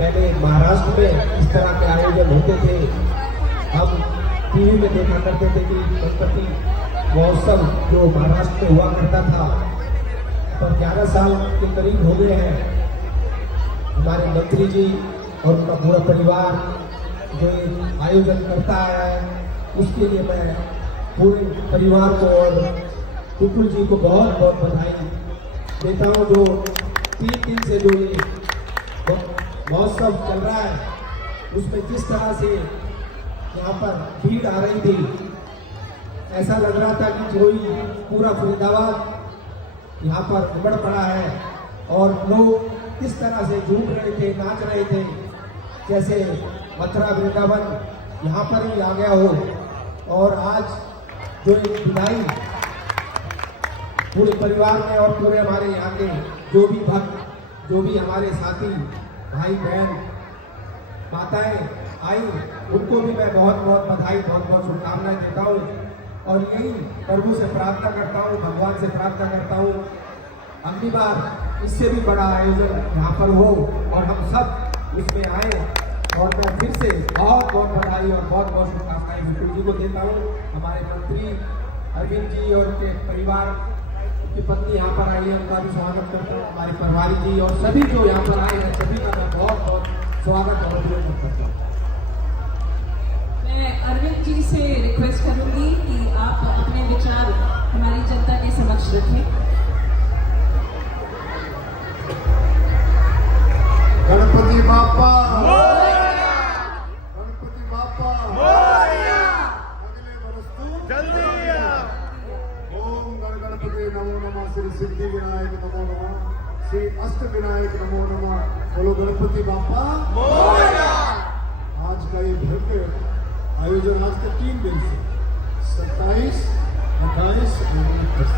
पहले महाराष्ट्र में इस तरह के आयोजन होते थे। हम टीवी में देखा करते थे कि गणपति महोत्सव जो महाराष्ट्र में हुआ करता था, पर 11 साल के करीब हो गए हैं। हमारे मंत्री जी और उनका पूरा परिवार जो आयोजन करता आया है, उसके लिए मैं पूरे परिवार को और विपुल जी को बहुत बहुत बधाई देता हूँ। जो 3 दिन से जो ये महोत्सव चल रहा है, उसमें जिस तरह से यहाँ पर भीड़ आ रही थी, ऐसा लग रहा था कि जो पूरा फरीदाबाद यहाँ पर उमड़ पड़ा है और लोग किस तरह से झूम रहे थे, नाच रहे थे, जैसे मथुरा वृंदावन यहाँ पर ही आ गया हो। और आज जो एक विदाई पूरे परिवार में और पूरे हमारे यहाँ के जो भी भक्त, जो भी हमारे साथी भाई बहन माताएं आई, उनको भी मैं बहुत बहुत बधाई, बहुत बहुत शुभकामनाएं देता हूँ। और यही प्रभु से प्रार्थना करता हूँ, भगवान से प्रार्थना करता हूँ, अगली बार इससे भी बड़ा आयोजन यहाँ पर हो और हम सब उसमें आए। और मैं फिर से बहुत बहुत बधाई और बहुत बहुत शुभकामनाएं विपुल जी को देता हूँ। हमारे मंत्री अरविंद जी और उनके परिवार की पत्नी यहाँ पर आई है, उनका भी स्वागत करता हूँ। हमारे प्रभारी जी और सभी जो यहाँ पर आए हैं, सभी का मैं बहुत बहुत स्वागत और अभिनंदन करता हूँ। मैं अरविंद जी से रिक्वेस्ट करूंगी कि आप अपने विचार हमारी जनता के समक्ष रखें। गणपति बाप्पा, गणपति बाप्पा, अगले बरस तू जल्दी ओम गणपति नमो नमः, श्री सिद्धि विनायक नमो नमः, श्री अष्ट विनायक नमो नमः। बोलो गणपति बाप्पा। आज का ये भव्य आयोजन आज के 3 दिन से 27, 28 और 29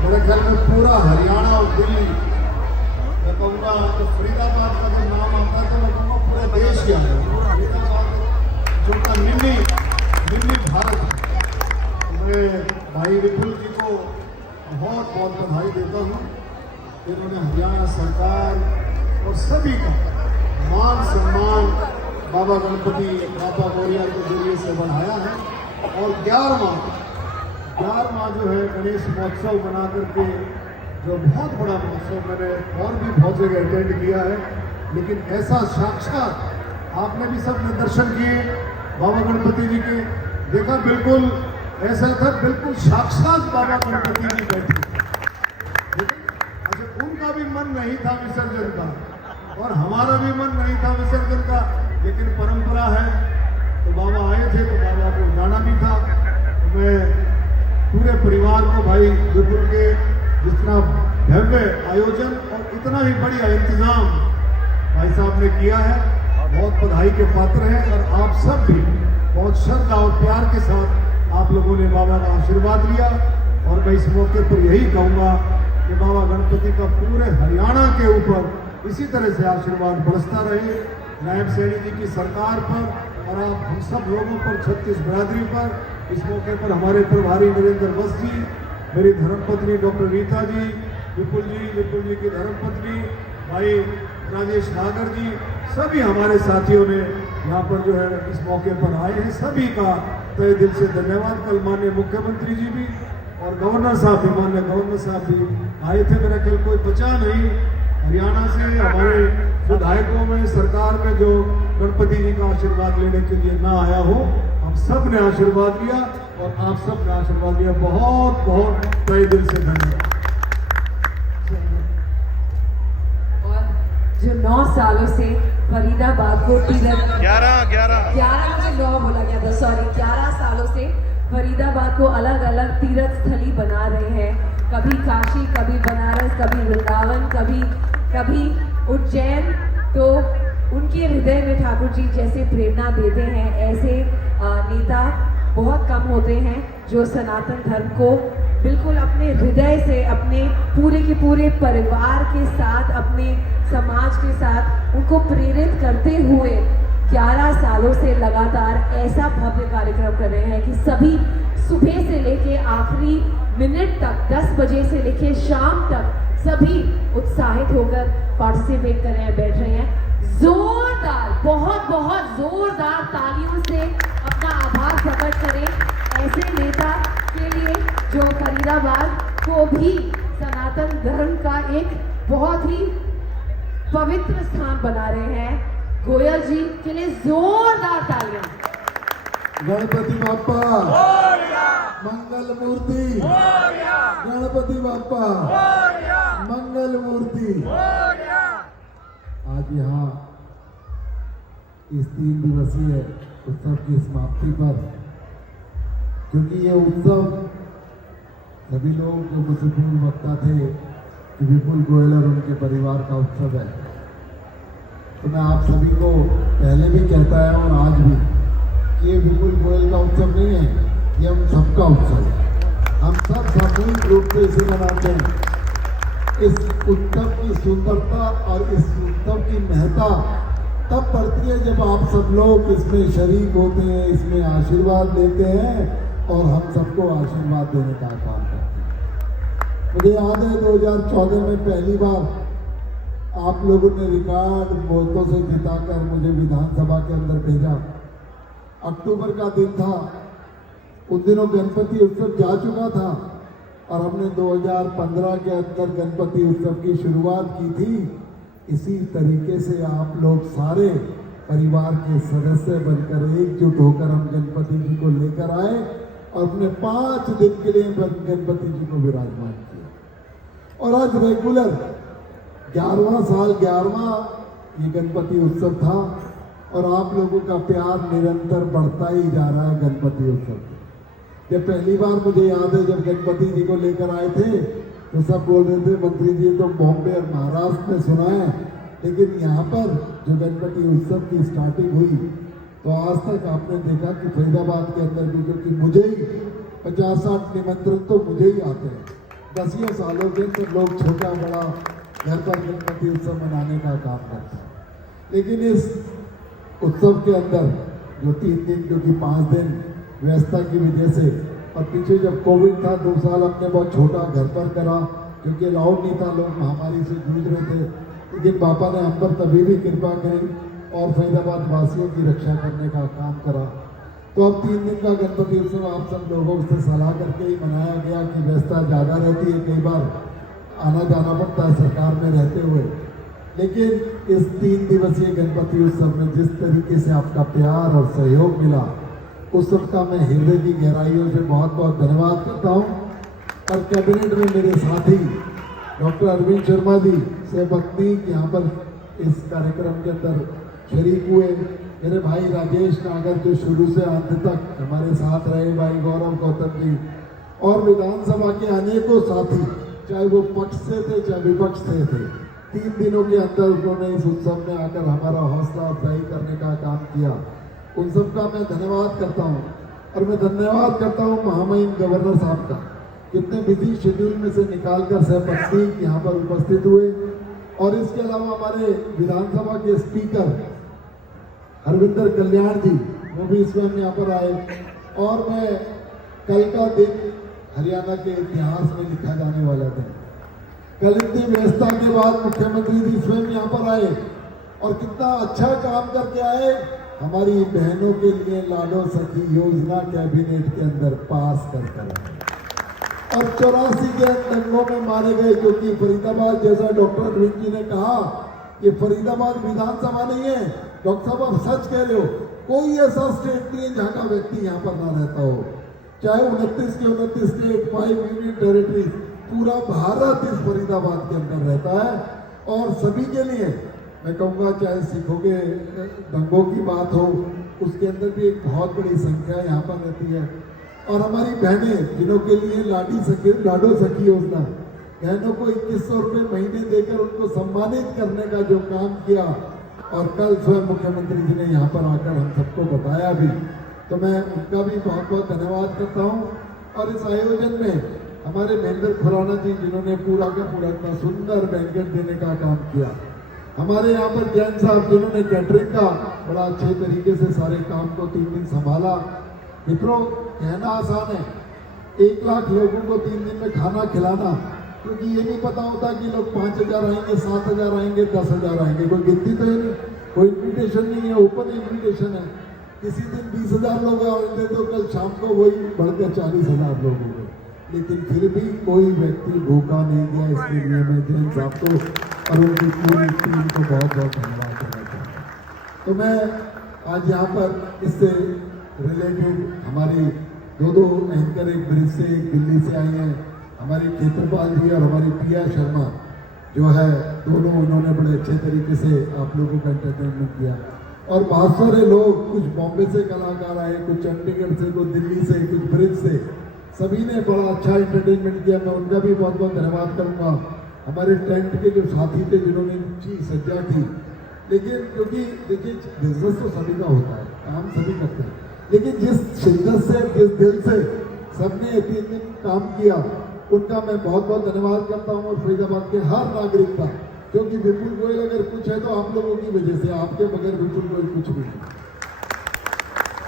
मेरे ख्याल में पूरा हरियाणा और दिल्ली, मैं कहूँगा तो फरीदाबाद का जब नाम आता है तो मैं कहूँगा पूरे देश के आए। फरीदाबाद जो का निम्नी भारत है। मैं भाई विपुल जी को बहुत बहुत बधाई देता हूँ। इन्होंने हरियाणा सरकार और सभी का मान सम्मान बाबा गणपति बाबा मौर्य के जरिए से बढ़ाया है। और 11वां जो है गणेश महोत्सव बना करके, जो बहुत बड़ा महोत्सव मैंने और भी बहुत जगह अटेंड किया है, लेकिन ऐसा साक्षात आपने भी सबने दर्शन किए बाबा गणपति जी के, देखा बिल्कुल ऐसा था, बिल्कुल साक्षात बाबा गणपति जी बैठे। अच्छा, उनका भी मन नहीं था विसर्जन का और हमारा भी मन नहीं था विसर्जन का, लेकिन परंपरा है तो बाबा आए थे तो बाबा को जाना भी था। मैं पूरे परिवार को भाई विपुल के जितना भव्य आयोजन और इतना ही बढ़िया इंतजाम भाई साहब ने किया है, बहुत बधाई के पात्र हैं। और आप सब भी बहुत श्रद्धा और प्यार के साथ आप लोगों ने बाबा का आशीर्वाद लिया। और मैं इस मौके पर यही कहूँगा कि बाबा गणपति का पूरे हरियाणा के ऊपर इसी तरह से आशीर्वाद बरसता रहे, नायब सैनी जी की सरकार पर और आप हम सब लोगों पर, छत्तीस बिरादरी पर। इस मौके पर हमारे प्रभारी नरेंद्र बस जी, मेरी धर्मपत्नी डॉक्टर रीता जी, विपुल जी की धर्मपत्नी भाई राजेश नागर जी, सभी हमारे साथियों ने यहाँ पर जो है इस मौके पर आए हैं, सभी का तहे दिल से धन्यवाद। कल माननीय मुख्यमंत्री जी भी और गवर्नर साहब भी, माननीय गवर्नर साहब भी आए थे। मेरा ख्याल कोई बचा नहीं हरियाणा से, हमारे विधायकों में, सरकार में जो गणपति जी का आशीर्वाद लेने के लिए ना आया हो, हम सब ने आशीर्वाद लिया और आप सब ने आशीर्वाद लिया। बहुत बहुत तहे दिल से धन्यवाद। और जो 9 सालों से फरीदाबाद को 11 मुझे 9 बोला गया था, सॉरी, 11 सालों से फरीदाबाद को अलग अलग तीर्थ स्थली बना रहे हैं। कभी काशी, कभी बनारस, कभी वृंदावन, कभी उज्जैन। तो उनके हृदय में ठाकुर जी जैसे प्रेरणा देते हैं, ऐसे नेता बहुत कम होते हैं जो सनातन धर्म को बिल्कुल अपने हृदय से, अपने पूरे के पूरे परिवार के साथ, अपने समाज के साथ उनको प्रेरित करते हुए 11 सालों से लगातार ऐसा भव्य कार्यक्रम कर रहे हैं कि सभी सुबह से लेके आखिरी मिनट तक, 10 बजे से लेके शाम तक सभी उत्साहित होकर पार्टिसिपेट कर रहे हैं, बैठ रहे हैं। जोर बहुत जोरदार तालियों से अपना आभार प्रकट करें ऐसे नेता के लिए जो फरीदाबाद को भी सनातन धर्म का एक बहुत ही पवित्र स्थान बना रहे हैं। गोयल जी के लिए जोरदार तालियां। गणपति बाप्पा मंगल मूर्ति, गणपति बाप्पा मंगल मूर्ति। आज यहाँ इस 3 दिवसीय उत्सव की समाप्ति पर, क्योंकि ये उत्सव सभी लोग जो मुझसे पूर्व वक्ता थे कि विपुल गोयल और उनके परिवार का उत्सव है, तो मैं आप सभी को पहले भी कहता है और आज भी कि ये विपुल गोयल का उत्सव नहीं है, ये हम सबका उत्सव है। हम सब सामूहिक रूप से इसे मनाते हैं। इस उत्सव की सुंदरता और इस उत्सव की महत्ता तब बढ़ती है जब आप सब लोग इसमें शरीक होते हैं, इसमें आशीर्वाद लेते हैं और हम सबको आशीर्वाद देने का काम करते हैं। मुझे याद है 2014 में पहली बार आप लोगों ने रिकॉर्ड वोटों से जिताकर मुझे विधानसभा के अंदर भेजा। अक्टूबर का दिन था, उन दिनों गणपति उत्सव जा चुका था और हमने 2015 के अंदर गणपति उत्सव की शुरुआत की थी। इसी तरीके से आप लोग सारे परिवार के सदस्य बनकर एकजुट होकर हम गणपति जी को लेकर आए और अपने 5 दिन के लिए गणपति जी को विराजमान किया। और आज रेगुलर 11वां साल 11वां ये गणपति उत्सव था और आप लोगों का प्यार निरंतर बढ़ता ही जा रहा है गणपति उत्सव। जब पहली बार मुझे याद है जब गणपति जी को लेकर आए थे तो सब बोल रहे थे मंत्री जी तो बॉम्बे और महाराष्ट्र में सुना है, लेकिन यहाँ पर जो गणपति उत्सव की स्टार्टिंग हुई तो आज तक आपने देखा कि फरीदाबाद के अंदर भी, क्योंकि मुझे ही 50-60 निमंत्रण तो मुझे ही आते हैं 10 सालों से, तो लोग छोटा बड़ा घर पर गणपति उत्सव मनाने का काम करते हैं। लेकिन इस उत्सव के अंदर जो 3 दिन, क्योंकि 5 दिन व्यवस्था की वजह से, और पीछे जब कोविड था 2 साल हमने बहुत छोटा घर पर करा क्योंकि अलाउड नहीं था, लोग महामारी से जूझ रहे थे, लेकिन बापा ने हम पर तभी भी कृपा करी और फरीदाबाद वासियों की रक्षा करने का काम करा। तो अब 3 दिन का गणपति उत्सव आप सब लोगों से सलाह करके ही मनाया गया कि व्यवस्था ज़्यादा रहती है, कई बार आना जाना पड़ता है सरकार में रहते हुए, लेकिन इस 3 दिवसीय गणपति उत्सव में जिस तरीके से आपका प्यार और सहयोग मिला उस सबका मैं हृदय की गहराइयों से बहुत बहुत धन्यवाद करता हूँ। और कैबिनेट में मेरे साथी डॉक्टर अरविंद शर्मा जी से बख्तीक यहाँ पर इस कार्यक्रम के अंदर शरीक हुए, मेरे भाई राजेश नागर जो शुरू से अंत तक हमारे साथ रहे, भाई गौरव गौतम जी, और विधानसभा के अनेकों साथी, चाहे वो पक्ष से थे चाहे विपक्ष से थे, 3 दिनों के अंदर उन्होंने इस उत्सव में आकर हमारा हौसला अफजाई करने का काम किया। उन सबका मैं धन्यवाद करता हूँ। और मैं धन्यवाद करता हूँ महामहिम गवर्नर साहब का, कितने बिजी शेड्यूल में से निकालकर सहपत्नी यहाँ पर उपस्थित हुए। और इसके अलावा हमारे विधानसभा के स्पीकर हरविंदर कल्याण जी, वो भी इस समय यहाँ पर आए। और मैं कल का दिन हरियाणा के इतिहास में लिखा जाने वाला दिन, कल इतनी व्यवस्था के बाद मुख्यमंत्री जी स्वयं यहाँ पर आए और कितना अच्छा काम करके आए। हमारी बहनों के लिए लाडो सखी योजना कैबिनेट के अंदर पास करके आए और 84 के दंगों में मारे गए, क्योंकि फरीदाबाद, जैसा डॉक्टर अरविंद जी ने कहा, ये फरीदाबाद विधानसभा नहीं है। डॉक्टर साहब आप सच कह रहे हो, कोई ऐसा स्टेट नहीं है जहाँ का व्यक्ति यहाँ पर ना रहता हो, चाहे 29 के 29 स्टेट, 5 यूनियन टेरिटरीज, पूरा भारत इस फरीदाबाद के अंदर रहता है। और सभी के लिए मैं कहूँगा, चाहे सिखों के दंगों की बात हो, उसके अंदर भी एक बहुत बड़ी संख्या यहाँ पर रहती है। और हमारी बहनें जिनों के लिए लाडो सखी योजना, बहनों को 2100 रुपये महीने देकर उनको सम्मानित करने का जो काम किया, और कल स्वयं मुख्यमंत्री जी ने यहाँ पर आकर हम सबको बताया भी, तो मैं उनका भी बहुत बहुत धन्यवाद करता हूँ। और इस आयोजन में हमारे महेंद्र खुराना जी, जिन्होंने पूरा का पूरा इतना सुंदर बैंकेट देने का काम किया, हमारे यहाँ पर जैन साहब जिन्होंने कैटरिंग का बड़ा अच्छे तरीके से सारे काम को 3 दिन संभाला। मित्रों, कहना आसान है, 1 लाख लोगों को 3 दिन में खाना खिलाना, क्योंकि ये नहीं पता होता कि लोग 5000 आएंगे, 7000 आएंगे, 10,000 आएंगे, कोई गिनती तो है नहीं, कोई इन्विटेशन इन्विटेशन नहीं है, ओपन इन्विटेशन है। किसी दिन 20,000 लोग आते तो कल शाम को वही बढ़कर 40,000 लोग हो गए, लेकिन फिर भी कोई व्यक्ति भूखा नहीं गया। इसके लिए मैं जैन साहब को और उनकी पूरी टीम को बहुत बहुत धन्यवाद देना चाहता हूँ। तो मैं आज यहाँ पर इससे रिलेटेड हमारी दो एंकर, एक ब्रिज से एक दिल्ली से आई हैं, हमारी क्षेत्रपाल जी और हमारी प्रिया शर्मा जो है, दोनों उन्होंने बड़े अच्छे तरीके से आप लोगों का एंटरटेनमेंट किया। और बहुत सारे लोग, कुछ बॉम्बे से कलाकार आए, कुछ चंडीगढ़ से, कुछ दिल्ली से, कुछ ब्रिज से, सभी ने बड़ा अच्छा एंटरटेनमेंट किया। मैं उनका भी बहुत बहुत धन्यवाद करूँगा। हमारे टेंट के जो साथी थे जिन्होंने अच्छी सज्जा की, लेकिन क्योंकि देखिए बिजनेस तो सभी का होता है, काम सभी करते हैं, लेकिन जिस शिद्दत से, जिस दिल से सबने 3 दिन काम किया, उनका मैं बहुत बहुत धन्यवाद करता हूँ। और फरीदाबाद के हर नागरिक का, क्योंकि विपुल गोयल अगर कुछ है तो आप लोगों की वजह से, आपके बगैर विपुल गोयल कुछ भी नहीं।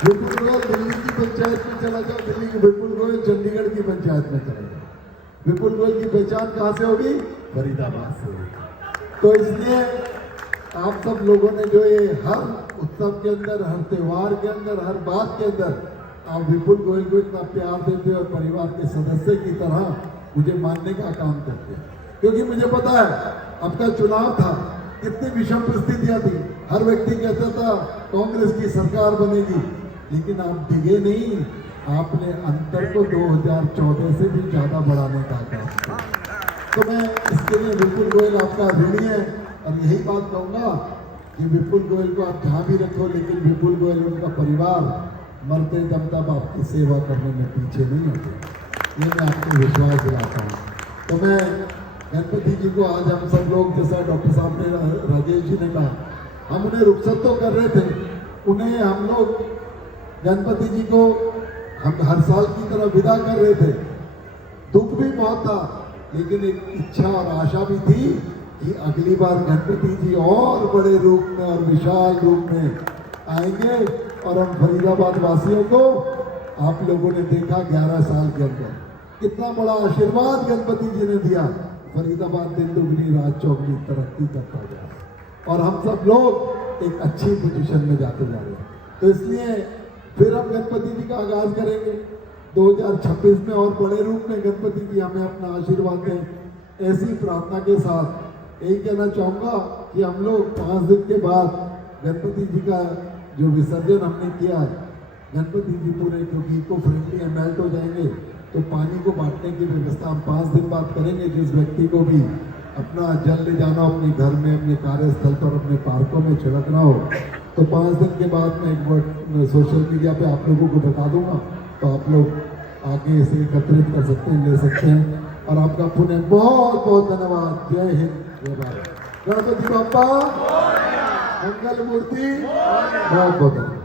विपुल गोयल दिल्ली की पंचायत में चला जाओ, दिल्ली की विपुल गोयल चंडीगढ़ की पंचायत में चला जाओ, विपुल गोयल की पहचान कहाँ से होगी? फरीदाबाद से होगी। तो इसलिए आप सब लोगों ने जो ये हर उत्सव के अंदर, हर त्योहार के अंदर, हर बात के अंदर आप विपुल गोयल को इतना प्यार देते और परिवार के सदस्य की तरह मुझे मानने का काम करते हैं, क्योंकि मुझे पता है अब का चुनाव था, कितनी विषम परिस्थितियां थी। हर व्यक्ति कहता था कांग्रेस की सरकार बनेगी, लेकिन आप डिगे नहीं, आपने अंतर को 2014 से भी ज्यादा बढ़ाने का काम किया। तो मैं इसके लिए विपुल गोयल आपका ऋणी है, और यही बात कहूँगा कि विपुल गोयल को आप जहाँ भी रखो, लेकिन विपुल गोयल उनका परिवार मरते दम तक आपकी सेवा करने में पीछे नहीं होते, ये मैं आपको विश्वास दिलाता हूँ। तो मैं गणपति जी को आज हम सब लोग, जैसा डॉक्टर साहब ने, राजेश जी ने कहा, हम उन्हें रुखसत तो कर रहे थे, उन्हें हम लोग गणपति जी को हम हर साल की तरह विदा कर रहे थे। दुख भी बहुत था, लेकिन एक इच्छा और आशा भी थी कि अगली बार गणपति जी और बड़े रूप में और विशाल रूप में आएंगे। और हम फरीदाबाद वासियों को, आप लोगों ने देखा 11 साल के अंदर कितना बड़ा आशीर्वाद गणपति जी ने दिया। फरीदाबाद दिन दुगनी रात चौगनी तरक्की करता गया, और हम सब लोग एक अच्छी पोजीशन में जाते जा रहे हैं। तो इसलिए फिर हम गणपति जी का आगाज करेंगे 2026 में, और बड़े रूप में गणपति जी हमें अपना आशीर्वाद दें। ऐसी प्रार्थना के साथ यही कहना चाहूँगा कि हम लोग 5 दिन के बाद गणपति जी का जो विसर्जन हमने किया है, गणपति जी पूरे, क्योंकि इको फ्रेंडली है, मेल्ट हो जाएंगे, तो पानी को बांटने की व्यवस्था हम 5 दिन बाद करेंगे। जिस व्यक्ति को भी अपना जल ले जाना हो अपने घर में, अपने कार्यस्थल पर, अपने पार्कों में छिड़कना हो, तो 5 दिन के बाद मैं एक बार सोशल मीडिया पे आप लोगों को बता दूंगा, तो आप लोग आगे इसे एकत्रित कर सकते हैं, ले सकते हैं। और आपका पुनः बहुत बहुत धन्यवाद। जय हिंद, जय भारत। गणपति बाप्पा मंगल मूर्ति, बहुत बहुत धन्यवाद।